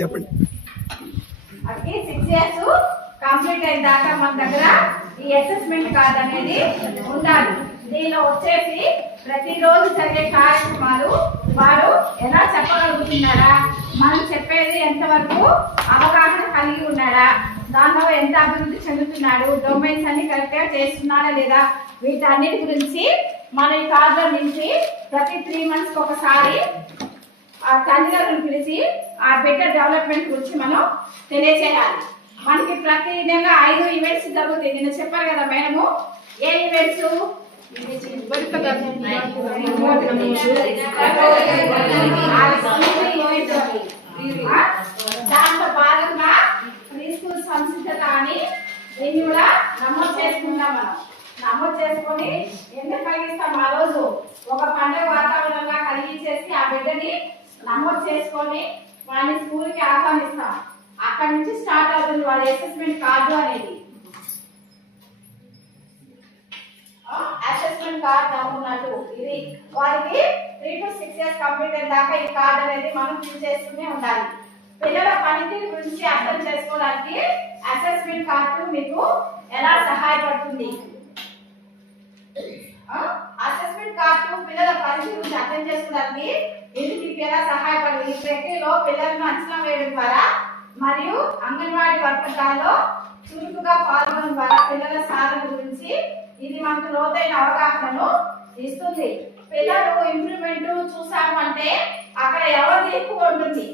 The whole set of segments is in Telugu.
చెప్పండి. అది సిక్స్ ఇయర్స్ కంప్లీట్ అయిన దాకా మన దగ్గర ఈ అసెస్మెంట్ కార్డ్ అనేది ఉండాలి. దీనిలో వచ్చేసి ప్రతిరోజు జరిగే కార్యక్రమాలు వారు ఎలా చెప్పగలుగుతున్నారా? మనం చెప్పేది ఎంతవరకు అవగాహన కలిగి ఉన్నాడా దానిలో ఎంత అభివృద్ధి చెందుతున్నాడు? డొమైన్స్ అన్ని కరెక్ట్గా చేస్తున్నాడా లేదా? వీటన్నిటి గురించి మన ఈ కార్డులో నుంచి ప్రతి త్రీ మంత్స్ ఒకసారి ఆ తల్లిదండ్రులు పిలిచి ఆ బిడ్డ డెవలప్మెంట్ గురించి మనం తెలియచేయాలి. మనకి ప్రతి విధంగా ఐదు ఈవెంట్స్ జరుగుతాయి. నేను చెప్పాను కదా మేడము? ఏ ఈవెంట్స్ దాంట్లో భాగంగా ప్రీ స్కూల్ సంసిద్ధత అని దీన్ని కూడా నమోదు చేసుకుందాం మనం. నమోదు చేసుకొని ఎందుకు కలిగిస్తాం? ఆ రోజు ఒక పండుగ వాతావరణంగా కలిగించేసి ఆ బిడ్డని నమోదు చేసుకొని వాడిని స్కూల్కి ఆహ్వానిస్తాం. అక్కడి నుంచి స్టార్ట్ అవుతుంది వాడి అసెస్మెంట్ కార్డు అనేది. అసెస్మెంట్ కార్డు నమ్మున్నట్టు ఇది వారికి three to six years complete అయిన దాకా ఈ కార్డు అనేది మనం ఫిల్ చేస్తూనే ఉండాలి. పిల్లల పనితీరు గురించి అర్థం చేసుకోవడానికి అసెస్మెంట్ కార్డు మీకు ఎలా సహాయపడుతుంది? అసెస్మెంట్ కార్డు పిల్లల పనితీరు గురించి అర్థం చేసుకోవడానికి ఇది మీకు ఎలా సహాయపడదు? ఈ ప్రక్రియలో పిల్లలను అంచనా వేయడం ద్వారా మరియు అంగన్వాడీ వర్గాల్లో చురుకుగా పాల్గొనడం ద్వారా పిల్లల సాధన గురించి ఇది మనకు లోతైన అవగాహనను ఇస్తుంది. పిల్లలు ఇంప్రూవ్మెంట్ చూసాము అంటే అక్కడ ఎవరు ఎక్కువ ఉంటుంది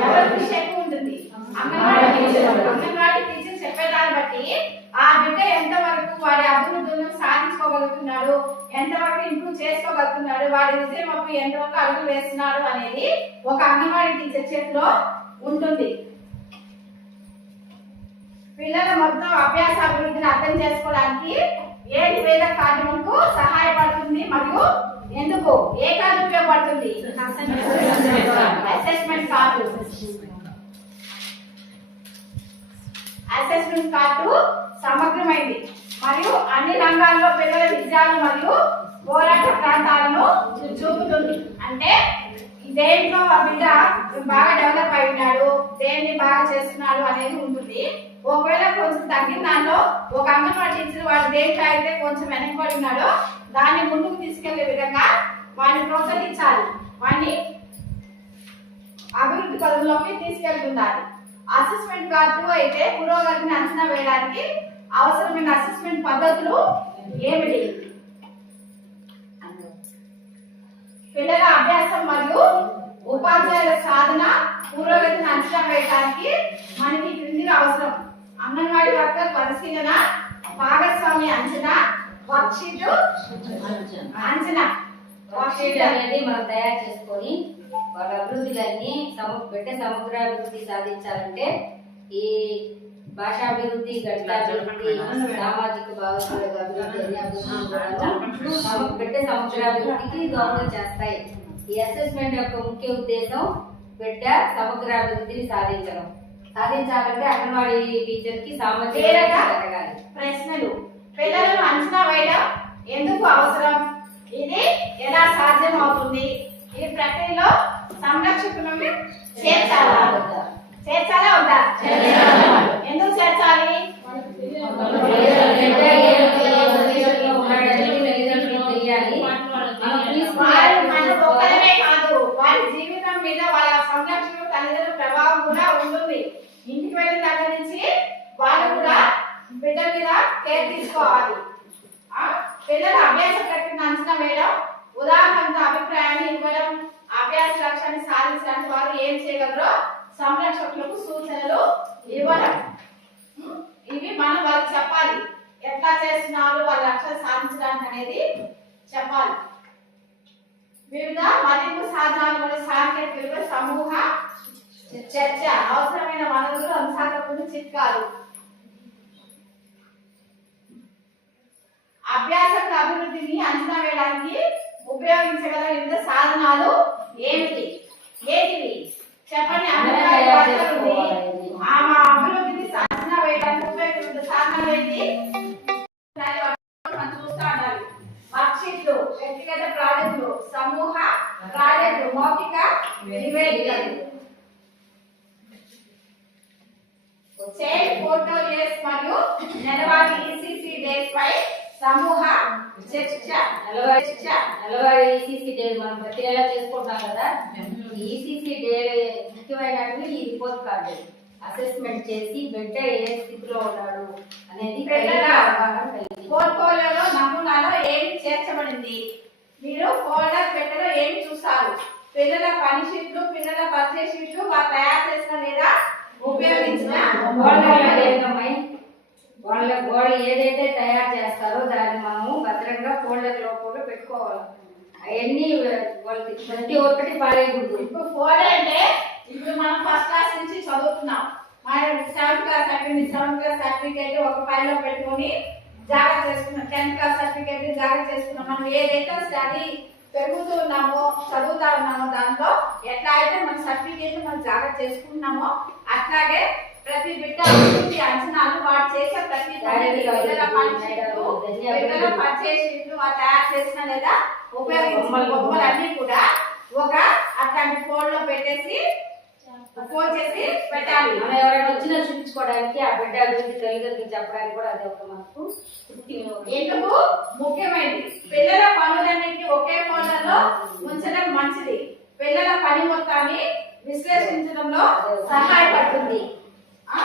ఎవరి కృషి ఎక్కువ ఉంటుంది అంగన్వాడీ టీచర్ అంగన్వాడీ టీచర్ చెప్పేదాన్ని బట్టి ఆ బిడ్డ ఎంత వరకు వాడి అభివృద్ధులను సాధించుకోగలుగుతున్నాడు ఎంతవరకు ఇంప్రూవ్ చేసుకోగలుగుతున్నాడు వాడి విజయం అడుగు ఎంతవరకు వేస్తున్నాడు అనేది ఒక అంగన్వాడీ టీచర్ చేతిలో ఉంటుంది. పిల్లల మొత్తం అభ్యాస అభివృద్ధిని అర్థం చేసుకోవడానికి ఏ నివేద కార్డు సహాయపడుతుంది మరియు ఎందుకు? ఏ కార్డు ఉపయోగపడుతుంది అసెస్మెంట్ కార్డు అసెస్మెంట్ కార్డు సమగ్రమైంది. మరియు అన్ని రంగాల్లో పిల్లల విజయాలు మరియు పోరాట ప్రాంతాలను చూపుతుంది. అంటే దేంట్లో ఆ బిడ్డ బాగా డెవలప్ అయి ఉన్నాడు దేన్ని బాగా చేస్తున్నాడు అనేది ఉంటుంది. ఒకవేళ కొంచెం తగ్గిన దానిలో ఒక అంగన్వాడీ టీచర్ వాడు దేంట్లో అయితే కొంచెం వెనకబడి ఉన్నాడో దాన్ని ముందుకు తీసుకెళ్ళే విధంగా వాడిని ప్రోత్సహించాలి. వాడిని అభివృద్ధి పదంలోకి తీసుకెళ్తున్నారు. అసెస్మెంట్ కార్డు అయితే పురోగతిని అంచనా వేయడానికి అవసరమైన అసెస్మెంట్ పద్ధతులు ఏమిటి? పిల్లల అభ్యాసం మరియు ఉపాధ్యాయుల సాధన పురోగతిని అంచనా వేయడానికి మనకి క్రింది అవసరం. అంగన్వాడీ వర్కర్ పరిశీలన భాగస్వామి అంచనా వర్క్షీట్ అంచనా. వర్క్షీట్ అనేది మనం తయారు చేసుకొని వాళ్ళ అభివృద్ధులన్నీ సమ పెట్టే సమగ్ర అభివృద్ధి సాధించాలంటే ఈ భాషాభివృద్ధి సామాజిక భావోద్వేగ అభివృద్ధి బిడ్డ సమగ్రాభివృద్ధికి దోహదం చేస్తాయి. ఈ అసెస్మెంట్ యొక్క ముఖ్య ఉద్దేశం బిడ్డ సమగ్రాభివృద్ధిని సాధించడం. సాధించాలంటే అంగన్వాడీ టీచర్కి? జరగాలి. ప్రశ్నలు. పిల్లలను అంచనా వేయడం ఎందుకు అవసరం? ఇది ఎలా సాధ్యం అవుతుంది ఈ ప్రక్రియలో సంరక్షకులను చేర్చాలా వద్దా ఎందుకు చేర్చాలి బిడ్డ ఏ పొజిషన్లో ఉన్నాడని తల్లిదండ్రులకు తెలియాలి మనం వారు తీసుకునే మన ఒక్కరమే కాదు వారి జీవితం మీద వాళ్ళ సంరక్షణ తల్లిదండ్రుల ప్రభావం కూడా ఉంటుంది ఇంటికి వెళ్ళిన దగ్గర నుంచి వాళ్ళు కూడా బిడ్డ మీద కేర్ తీసుకోవాలి ఆ? పిల్లల అభ్యాస ప్రక్రియను అంచనా వేయడం ఉదాహరణతో అభిప్రాయాన్ని ఇవ్వడం అభ్యాస లక్ష్యాన్ని సాధించడానికి వారు ఏం చేయగలరో సంరక్షకులకు సూచనలు ఇవ్వడం. ఇవి మనం వాళ్ళకి చెప్పాలి. ఎట్లా చేస్తున్నారు వాళ్ళ లక్ష్యాలు సాధించడానికి అనేది చెప్పాలి. వివిధ మదింపు సాధనాలు మరియు సాంకేతికలు సమూహ చర్చ అవసరమైన వనరులు అంశాలకు చిట్కాలు. అభ్యాసకుల అభివృద్ధిని అంచనా వేయడానికి ఉపయోగించగల వివిధ సాధనాలు ఏమిటి? ఏమిటి 小哥俩来 రిపోర్ట్ కార్డు అసెస్మెంట్ చేసి బిడ్డ ఏ స్థితిలో ఉన్నాడు అనేది. పోర్ట్ఫోలియోలో నమూనాలో ఏమి చేర్చబడింది? మీరు ఫోల్డర్ పెట్టలో ఏమి చూస్తారు పిల్లల పని షీట్లు పిల్లల పరిచయ షీట్లు వారు తయారు చేసిన లేదా ఉపయోగించిన వాళ్ళ గోడ ఏదైతే తయారు చేస్తారో దాన్ని మనము భద్రంగా ఫోల్డర్లో కూడా పెట్టుకోవాలి. అవన్నీ వాళ్ళకి ప్రతి ఒక్కటి పారేయకూడదు. ఇప్పుడు ఫోల్డర్ అంటే ఇప్పుడు మనం ఫస్ట్ క్లాస్ నుంచి చదువుతున్నాం. మన seventh class certificate seventh class certificate ఒక ఫైల్లో పెట్టుకొని జాగ్రత్త చేసుకున్నాం. టెన్త్ క్లాస్ సర్టిఫికేట్ జాగ్రత్త చేసుకున్నాం. మనం ఏదైతే స్టడీ పెరుగుతూ ఉన్నామో చదువుతా ఉన్నామో దాంట్లో ఎట్లా అయితే మన సర్టిఫికేట్ మనం జాగ్రత్త చేసుకుంటున్నామో అట్లాగే ప్రతి బిడ్డ అభివృద్ధి అంచనాలు వాడు చేసే ప్రతి పిల్లల పని షీట్లు, పిల్లల వారు తయారు చేసిన లేదా ఉపయోగించిన బొమ్మలన్నీ కూడా ఒక అట్లాంటి ఫోన్లో పెట్టేసి ఫోన్ చేసి పెట్టాలి. మనం ఎవరైనా వచ్చినా చూపించుకోవడానికి ఆ బిడ్డ అభివృద్ధి తల్లిదండ్రులకు చెప్పడానికి కూడా అది ఒక మనకు ఎందుకు? ముఖ్యమైనది. పిల్లల పనులన్నింటినీ ఒకే ఫోన్లలో ఉంచడం మంచిది. పిల్లల పని మొత్తాన్ని విశ్లేషించడంలో సహాయపడుతుంది. ఆ?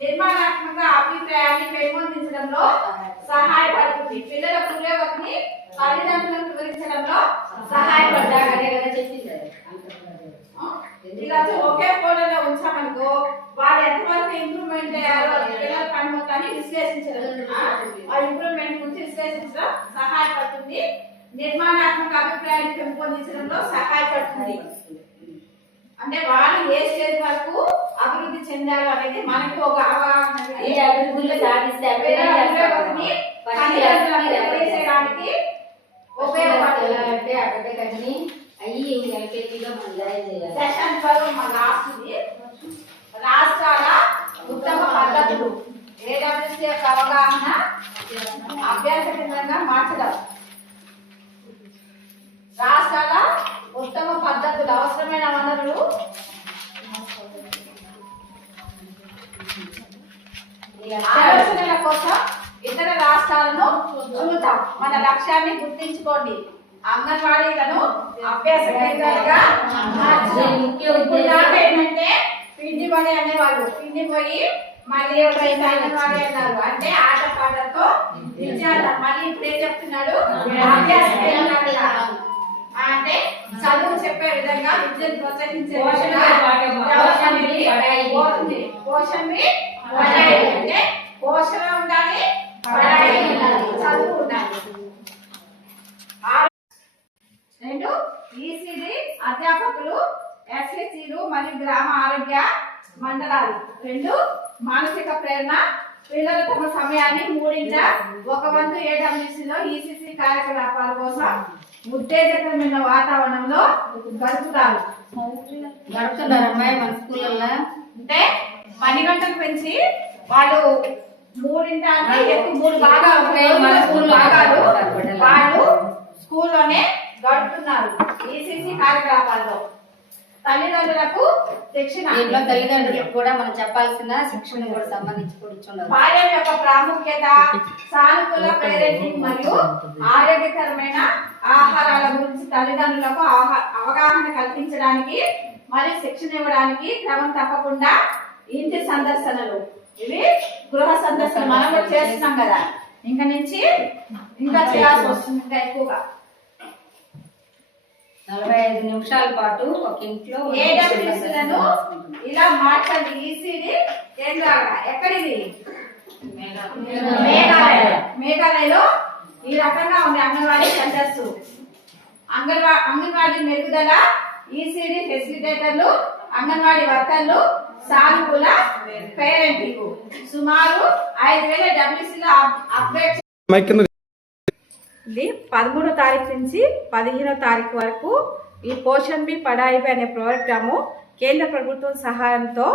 నిర్మాణాత్మక అభిప్రాయాన్ని పెంపొందించడంలో సహాయపడుతుంది. పిల్లల పురోగతిని తల్లిదండ్రులకు వివరించడంలో సహాయపడతారు అదే కదా చెప్పింది ఇలా ఒకే ఫోన్లలో ఉంచామనుకో వాళ్ళు ఎంతవరకు ఇంప్రూవ్మెంట్ అయ్యారో పిల్లల పని మొత్తాన్ని విశ్లేషించడం. ఆ? ఇంప్రూవ్మెంట్ గురించి విశ్లేషించడం సహాయపడుతుంది. నిర్మాణాత్మక అభిప్రాయాన్ని పెంపొందించడంలో సహాయపడుతుంది. అంటే వాళ్ళు ఏ స్టేజ్ వరకు అభివృద్ధి చెందారు అనేది మనకి ఒక అవగాహన ఉపయోగపడుతుంది. అంటే ఆ బిడ్డ కన్నీ అయ్యి ఎల్కేజీలో మనం జాయిన్ చేయాలి సెషన్ ట్వెల్వ్ మన లాస్ట్ ఇది రాష్ట్రాల ఉత్తమ పద్ధతులు ఏడబ్ల్యూసీ యొక్క అవగాహన అభ్యాస కేంద్రంగా మార్చడం రాష్ట్రాల ఉత్తమ పద్ధతులు అవసరమైన వనరులు ఈ లక్ష్యాలు ఆలోచనల కోసం ఇతర రాష్ట్రాలను చూద్దాం మన లక్ష్యాన్ని గుర్తించుకోండి అంగన్వాడీలను అభ్యాస కేంద్రాలుగా మార్చడం. ముఖ్య ఇప్పుడు దాకా ఉద్దేశం ఏంటంటే పిండి పని అనేవాళ్ళు పిండి పోయి మళ్ళీ అన్నారు అంటే ఆట విద్యార్థులు మళ్ళీ ఇప్పుడు ఏం చెప్తున్నాడు అంటే చదువు చెప్పే విధంగా విద్యను ప్రోత్సహించే పోషణ అంటే పోషణ ఉండాలి చదువు ఉండాలి. రెండు ఈసీడీ అధ్యాపకులు ఎస్హెచ్ఈలు మరియు గ్రామ ఆరోగ్య మండలాలు. రెండు మానసిక ప్రేరణ పిల్లలు తమ సమయాన్ని మూడింట ఒక వంతు ఏడబ్ల్యూసీలో ఈసీసీ కార్యకలాపాల కోసం ఉత్తేజకరమైన వాతావరణంలో గడుపుతారు. గడుపుతున్నారు అమ్మాయి మన స్కూళ్ళల్లో. అంటే పని గంటలు పెంచి వాళ్ళు మూడింట ఎక్కువ మూడు భాగాలు. వాళ్ళు స్కూల్లోనే గడుపుతున్నారు ఈసీసీ కార్యకలాపాల్లో. తల్లిదండ్రులకు శిక్షణ దీంట్లో తల్లిదండ్రులకు కూడా మనం చెప్పాల్సిన శిక్షణ కూడా సంబంధించి ఇచ్చుండాలి బాల్యం యొక్క ప్రాముఖ్యత సానుకూల పేరెంటింగ్ మరియు ఆరోగ్యకరమైన ఆహారాల గురించి తల్లిదండ్రులకు ఆహా- అవగాహన కల్పించడానికి మరియు శిక్షణ ఇవ్వడానికి క్రమం తప్పకుండా ఇంటి సందర్శనలు. ఇవి గృహ సందర్శన మనం కూడా చేస్తున్నాం కదా. ఇంకా నుంచి ఇంకా చేయాల్సి వస్తుంది ఇంకా ఎక్కువగా. నలభై ఐదు నిమిషాల పాటు ఒక ఇంట్లో ఏడబ్ల్యూసీలను ఇలా మార్చండి. ఈసీడీ కేంద్రాలుగా ఎక్కడిది? మేఘాలయ. మేఘాలయలో ఈ రకంగా ఉంది అంగన్వాడీ సెంటర్స్. అంగన్వా అంగన్వాడీ మెరుగుదల ఈసీడీ ఫెసిలిటేటర్లు అంగన్వాడీ వర్కర్లు సానుకూల పేరెంటింగ్. సుమారు ఐదు వేల డబ్ల్యూసీలో అప్డేట్ ఇది పదమూడో తారీఖు నుంచి పదిహేనో తారీఖు వరకు ఈ పోషన్ బి పడాయి అనే ప్రోగ్రాము కేంద్ర ప్రభుత్వం సహాయంతో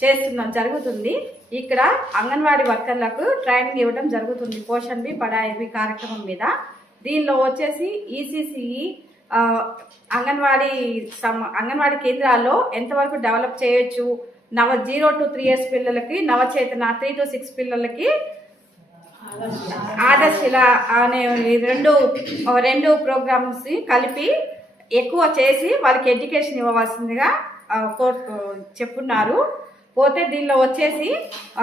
చేస్తున్నాం జరుగుతుంది. ఇక్కడ అంగన్వాడీ వర్కర్లకు ట్రైనింగ్ ఇవ్వడం జరుగుతుంది పోషన్ బి పడాయి బి కార్యక్రమం మీద. దీనిలో వచ్చేసి ఈసీసీఈ అంగన్వాడీ సమ అంగన్వాడీ కేంద్రాల్లో ఎంతవరకు డెవలప్ చేయొచ్చు? నవ జీరో టు త్రీ ఇయర్స్ పిల్లలకి నవచేతన త్రీ టు సిక్స్ పిల్లలకి ఆదర్శిల అనే ఈ రెండు రెండు ప్రోగ్రామ్స్ కలిపి ఎక్కువ చేసి వాళ్ళకి ఎడ్యుకేషన్ ఇవ్వవలసిందిగా ఆ, చెప్పున్నారు. పోతే దీనిలో వచ్చేసి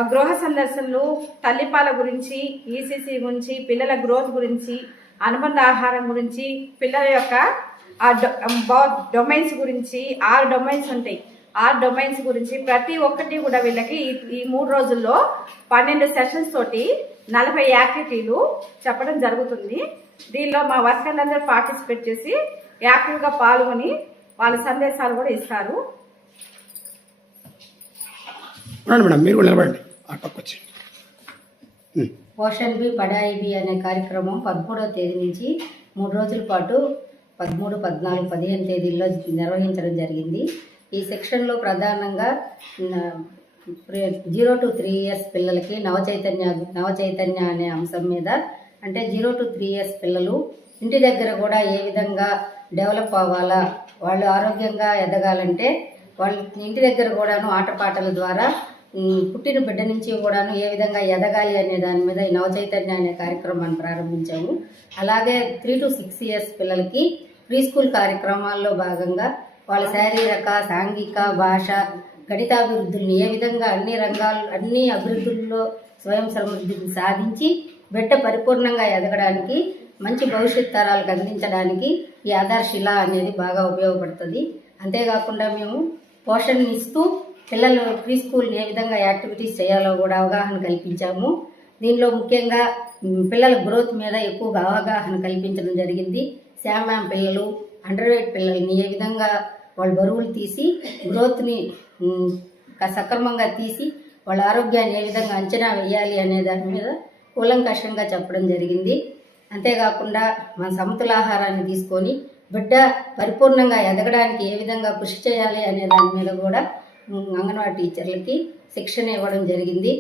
గృహ సందర్శనలు తల్లిపాల గురించి ఈసీసీ గురించి పిల్లల గ్రోత్ గురించి అనుబంధ ఆహారం గురించి పిల్లల యొక్క డొ- డొమైన్స్ గురించి ఆరు డొమైన్స్ ఉంటాయి. ఆరు డొమైన్స్ గురించి ప్రతి ఒక్కటి కూడా వీళ్ళకి ఈ మూడు రోజుల్లో పన్నెండు సెషన్స్ తోటి నలభై యాక్టివిటీలు చెప్పడం జరుగుతుంది. దీనిలో మా వర్కర్లందరూ పార్టిసిపేట్ చేసి యాక్టివ్గా పాల్గొని వాళ్ళ సందేశాలు కూడా ఇస్తారు. మేడం మీరు నిలబడండి. ఆ. పోషన్ బి పడాయి బి అనే కార్యక్రమం పదమూడవ తేదీ నుంచి మూడు రోజుల పాటు పదమూడు పద్నాలుగు పదిహేను తేదీల్లో నిర్వహించడం జరిగింది. ఈ సెక్షన్లో ప్రధానంగా జీరో టు త్రీ ఇయర్స్ పిల్లలకి నవచైతన్య నవచైతన్య అనే అంశం మీద అంటే జీరో టు త్రీ ఇయర్స్ పిల్లలు ఇంటి దగ్గర కూడా ఏ విధంగా డెవలప్ అవ్వాలా వాళ్ళు ఆరోగ్యంగా ఎదగాలంటే వాళ్ళ ఇంటి దగ్గర కూడాను ఆటపాటల ద్వారా పుట్టిన బిడ్డ నుంచి కూడాను ఏ విధంగా ఎదగాలి అనే దాని మీద ఈ నవచైతన్య అనే కార్యక్రమాన్ని ప్రారంభించాము. అలాగే త్రీ టు సిక్స్ ఇయర్స్ పిల్లలకి ప్రీ స్కూల్ కార్యక్రమాల్లో భాగంగా వాళ్ళ శారీరక సాంఘిక భాష గణితాభివృద్ధుల్ని ఏ విధంగా అన్ని రంగాలు అన్ని అభివృద్ధుల్లో స్వయం సమృద్ధిని సాధించి బిడ్డ పరిపూర్ణంగా ఎదగడానికి మంచి భవిష్యత్ తరాలకు అందించడానికి ఈ ఆధార్శిల అనేది బాగా ఉపయోగపడుతుంది. అంతేకాకుండా మేము పోషణ ఇస్తూ పిల్లలు ప్రీ స్కూల్ ఏ విధంగా యాక్టివిటీస్ చేయాలో కూడా అవగాహన కల్పించాము. దీనిలో ముఖ్యంగా పిల్లల గ్రోత్ మీద ఎక్కువగా అవగాహన కల్పించడం జరిగింది. శామ్యామ్ పిల్లలు అండర్ వెయిట్ పిల్లల్ని ఏ విధంగా వాళ్ళ బరువులు తీసి గ్రోత్ని సక్రమంగా తీసి వాళ్ళ ఆరోగ్యాన్ని ఏ విధంగా అంచనా వేయాలి అనే దాని మీద కూలంకషంగా చెప్పడం జరిగింది. అంతేకాకుండా మన సమతులాహారాన్ని తీసుకొని బిడ్డ పరిపూర్ణంగా ఎదగడానికి ఏ విధంగా కృషి చేయాలి అనే దాని మీద కూడా అంగన్వాడీ టీచర్లకి శిక్షణ ఇవ్వడం జరిగింది.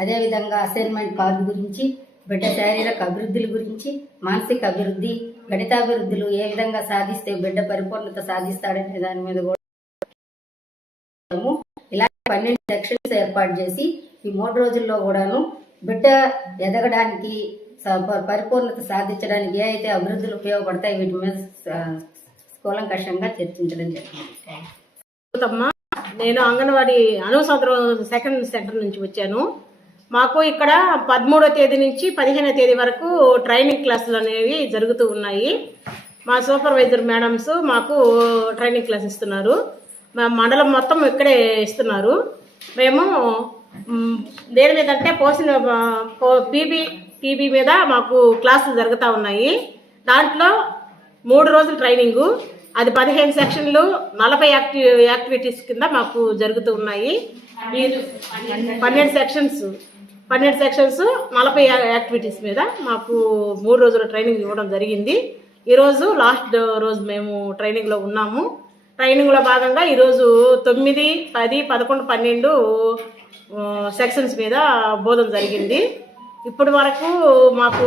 అదేవిధంగా అసైన్మెంట్ కార్డు గురించి బిడ్డ శారీరక అభివృద్ధుల గురించి మానసిక అభివృద్ధి గణితాభివృద్ధులు ఏ విధంగా సాధిస్తే బిడ్డ పరిపూర్ణత సాధిస్తాడనే దాని మీద కూడా చేస్తాము. ఇలా పన్నెండు సెక్షన్స్ ఏర్పాటు చేసి ఈ మూడు రోజుల్లో కూడాను బిడ్డ ఎదగడానికి పరిపూర్ణత సాధించడానికి ఏ అయితే అభివృద్ధులు ఉపయోగపడతాయి వీటి మీద కూలంకషంగా చర్చించడం జరిగింది. నేను అంగన్వాడీ అనుసంద్రం సెకండ్ సెంటర్ నుంచి వచ్చాను. మాకు ఇక్కడ పదమూడో తేదీ నుంచి పదిహేనో తేదీ వరకు ట్రైనింగ్ క్లాసులు అనేవి జరుగుతూ ఉన్నాయి. మా సూపర్వైజర్ మేడమ్స్ మాకు ట్రైనింగ్ క్లాస్ ఇస్తున్నారు. మండలం మొత్తం ఇక్కడే ఇస్తున్నారు. మేము దేని మీద అంటే పోసిన పీబీ పీబీ మీద మాకు క్లాసులు జరుగుతూ ఉన్నాయి. దాంట్లో మూడు రోజులు ట్రైనింగు అది పదిహేను సెక్షన్లు నలభై యాక్టి యాక్టివిటీస్ కింద మాకు జరుగుతూ ఉన్నాయి. పన్నెండు సెక్షన్స్ పన్నెండు సెక్షన్స్ నలభై యాక్టివిటీస్ మీద మాకు మూడు రోజుల ట్రైనింగ్ ఇవ్వడం జరిగింది. ఈరోజు లాస్ట్ రోజు మేము ట్రైనింగ్లో ఉన్నాము. ట్రైనింగ్లో భాగంగా ఈరోజు తొమ్మిది పది పదకొండు పన్నెండు సెక్షన్స్ మీద బోధన జరిగింది. ఇప్పటి వరకు మాకు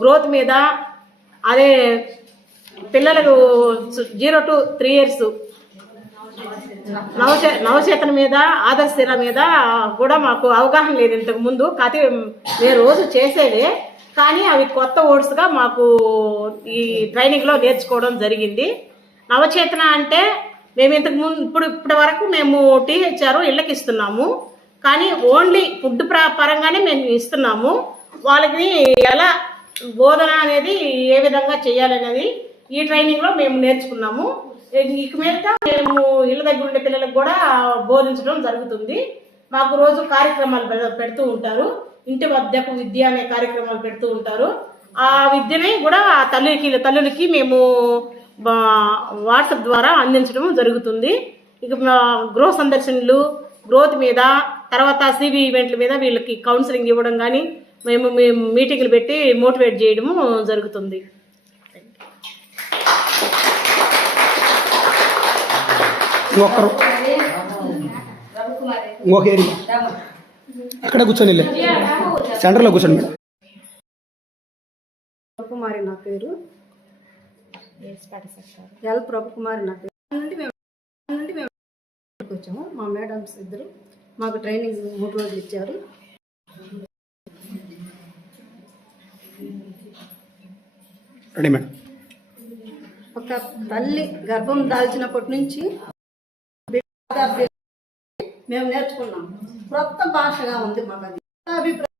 గ్రోత్ మీద అదే పిల్లలకు జీరో టు త్రీ ఇయర్స్ నవచే నవచేతన మీద ఆదర్శీల మీద కూడా మాకు అవగాహన లేదు ఇంతకు ముందు. కాకపోతే మేము రోజు చేసేవే కానీ అవి కొత్త వర్డ్స్గా మాకు ఈ ట్రైనింగ్లో నేర్చుకోవడం జరిగింది. నవచేతన అంటే మేము ఇంతకు ముందు ఇప్పుడు ఇప్పటి వరకు మేము టీహెచ్ఆర్ ఇళ్ళకి ఇస్తున్నాము కానీ ఓన్లీ ఫుడ్ పరంగానే మేము ఇస్తున్నాము. వాళ్ళకి ఎలా బోధన అనేది ఏ విధంగా చేయాలనేది ఈ ట్రైనింగ్లో మేము నేర్చుకున్నాము. ఇక మీద మేము ఇళ్ళ దగ్గర ఉండే పిల్లలకు కూడా బోధించడం జరుగుతుంది. మాకు రోజు కార్యక్రమాలు పెడుతూ ఉంటారు. ఇంటి వద్దకు విద్య అనే కార్యక్రమాలు పెడుతూ ఉంటారు. ఆ విద్యని కూడా తల్లికి తల్లులకి మేము వాట్సాప్ ద్వారా అందించడం జరుగుతుంది. ఇక గృహ సందర్శనలు గ్రోత్ మీద తర్వాత సివి ఈవెంట్ల మీద వీళ్ళకి కౌన్సిలింగ్ ఇవ్వడం కానీ మేము మేము మీటింగ్లు పెట్టి మోటివేట్ చేయడము జరుగుతుంది. ఏరియా. రామ అక్కడే కూర్చొని సెంటర్లో కూర్చోండి మేడం. కుమారి నా పేరు. ఎల్ ప్రభుకుమారి నా నుండి మేము నుండి మేము వచ్చాము. మా మేడమ్స్ ఇద్దరు మాకు ట్రైనింగ్ మూడు రోజులు ఇచ్చారు. రెడీ మేడం ఒక తల్లి గర్భం దాల్చినప్పటి నుంచి మేము నేర్చుకున్నాం. క్రొత్త భాషగా ఉంది మాకు అది. అభిప్రాయం